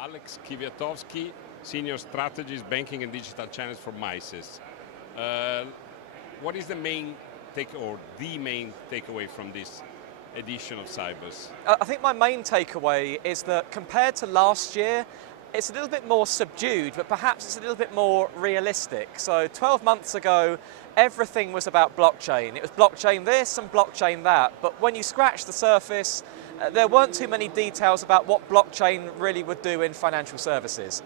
Alex Kwiatkowski, Senior Strategist, Banking and Digital Channels for Misys. What is the main takeaway from this edition of SIBOS? I think my main takeaway is that compared to last year, it's a little bit more subdued, but perhaps it's a little bit more realistic. So 12 months ago, everything was about blockchain. It was blockchain this and blockchain that. But when you scratch the surface, there weren't too many details about what blockchain really would do in financial services.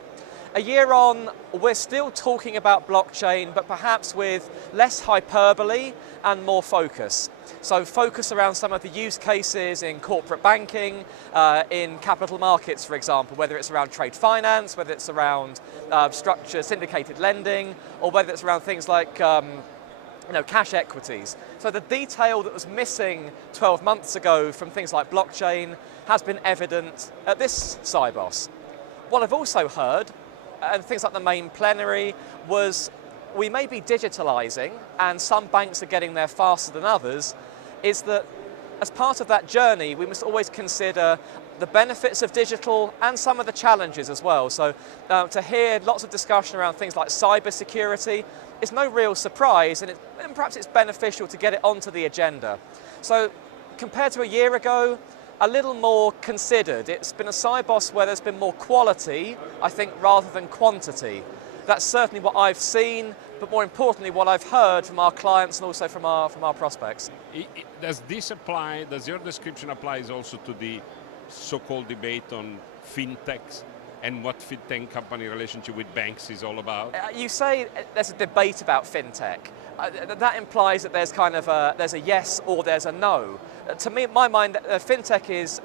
A year on, we're still talking about blockchain, but perhaps with less hyperbole and more focus. So focus around some of the use cases in corporate banking, in capital markets, for example, whether it's around trade finance, whether it's around structured syndicated lending, or whether it's around things like cash equities. So the detail that was missing 12 months ago from things like blockchain has been evident at this SIBOS. What I've also heard, and things like the main plenary, was we may be digitalizing, and some banks are getting there faster than others, is that as part of that journey, we must always consider the benefits of digital and some of the challenges as well. So to hear lots of discussion around things like cybersecurity is no real surprise, and perhaps it's beneficial to get it onto the agenda. So compared to a year ago, a little more considered. It's been a SIBOS where there's been more quality, I think, rather than quantity. That's certainly what I've seen, but more importantly, what I've heard from our clients and also from our prospects. Does this apply, does your description apply also to the so-called debate on fintechs and what fintech company relationship with banks is all about? You say there's a debate about fintech. That implies that there's kind of there's a yes or there's a no. To me, in my mind, fintech is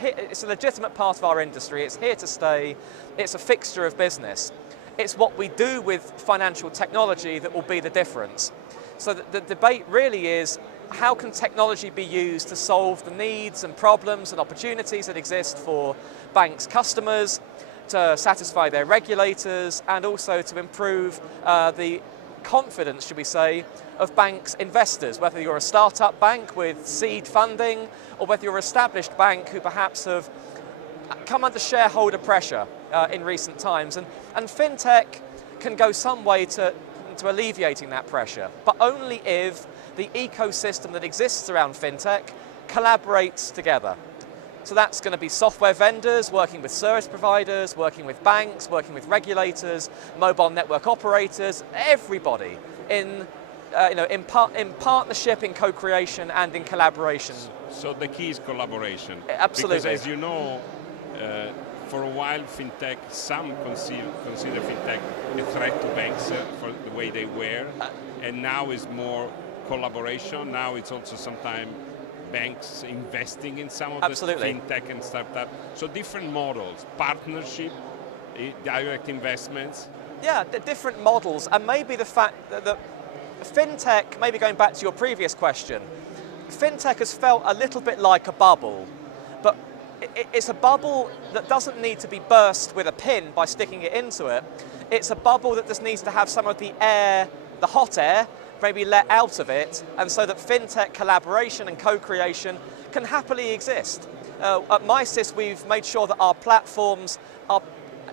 it's a legitimate part of our industry. It's here to stay. It's a fixture of business. It's what we do with financial technology that will be the difference. So the debate really is, how can technology be used to solve the needs and problems and opportunities that exist for banks' customers, to satisfy their regulators, and also to improve the confidence, should we say, of banks' investors, whether you're a startup bank with seed funding or whether you're an established bank who perhaps have come under shareholder pressure in recent times. And fintech can go some way to alleviating that pressure, but only if the ecosystem that exists around fintech collaborates together. So that's going to be software vendors working with service providers, working with banks, working with regulators, mobile network operators, everybody in partnership, in co-creation, and in collaboration. So the key is collaboration. Absolutely. Because as you know, for a while, fintech, some consider fintech a threat to banks for the way they were, and now is more collaboration. Now it's also sometimes banks investing in some of the fintech and startup. So different models, partnership, direct investments. Yeah, the different models, and maybe the fact that fintech, maybe going back to your previous question, fintech has felt a little bit like a bubble, but it's a bubble that doesn't need to be burst with a pin by sticking it into it. It's a bubble that just needs to have some of the air, the hot air, maybe let out of it, and so that fintech collaboration and co-creation can happily exist. At Misys, we've made sure that our platforms are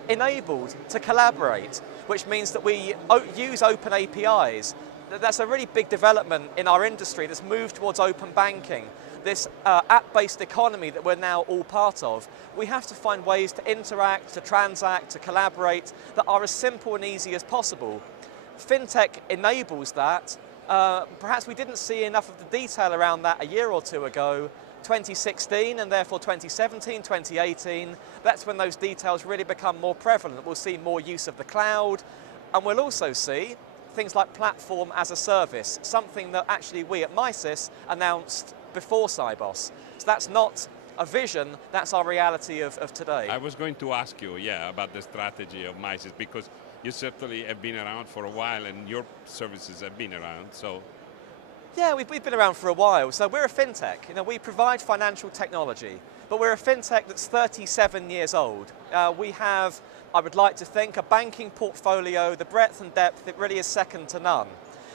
enabled to collaborate, which means that we use open APIs. That's a really big development in our industry, this move towards open banking, this app-based economy that we're now all part of. We have to find ways to interact, to transact, to collaborate that are as simple and easy as possible. Fintech enables that. Perhaps we didn't see enough of the detail around that a year or two ago. 2016 and therefore 2017, 2018, that's when those details really become more prevalent. We'll see more use of the cloud, and we'll also see things like platform as a service, something that actually we at Misys announced before SIBOS. So that's not a vision, that's our reality of today. I was going to ask you, about the strategy of Misys, because you certainly have been around for a while and your services have been around, so. Yeah, we've been around for a while. So we're a fintech. We provide financial technology, but we're a fintech that's 37 years old. We have, I would like to think, a banking portfolio, the breadth and depth, it really is second to none.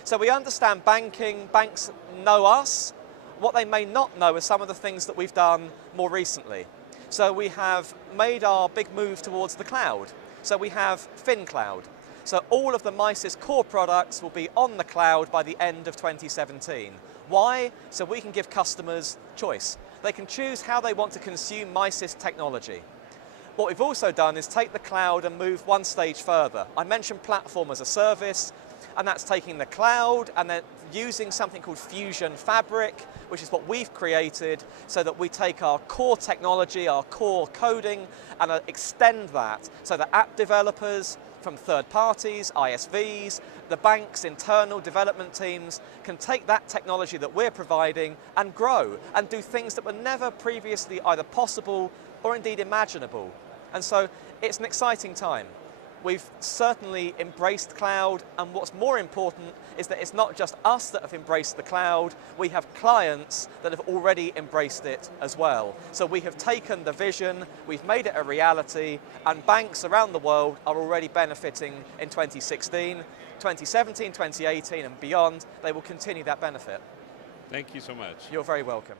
So we understand banking, banks know us. What they may not know are some of the things that we've done more recently. So we have made our big move towards the cloud. So we have FinCloud. So all of the Misys core products will be on the cloud by the end of 2017. Why? So we can give customers choice. They can choose how they want to consume Misys technology. What we've also done is take the cloud and move one stage further. I mentioned platform as a service, and that's taking the cloud and then using something called Fusion Fabric, which is what we've created, so that we take our core technology, our core coding, and extend that so that app developers from third parties, ISVs, the bank's internal development teams can take that technology that we're providing and grow and do things that were never previously either possible or indeed imaginable. And so it's an exciting time. We've certainly embraced cloud, and what's more important is that it's not just us that have embraced the cloud, we have clients that have already embraced it as well. So we have taken the vision, we've made it a reality, and banks around the world are already benefiting in 2016, 2017, 2018 and beyond. They will continue that benefit. Thank you so much. You're very welcome.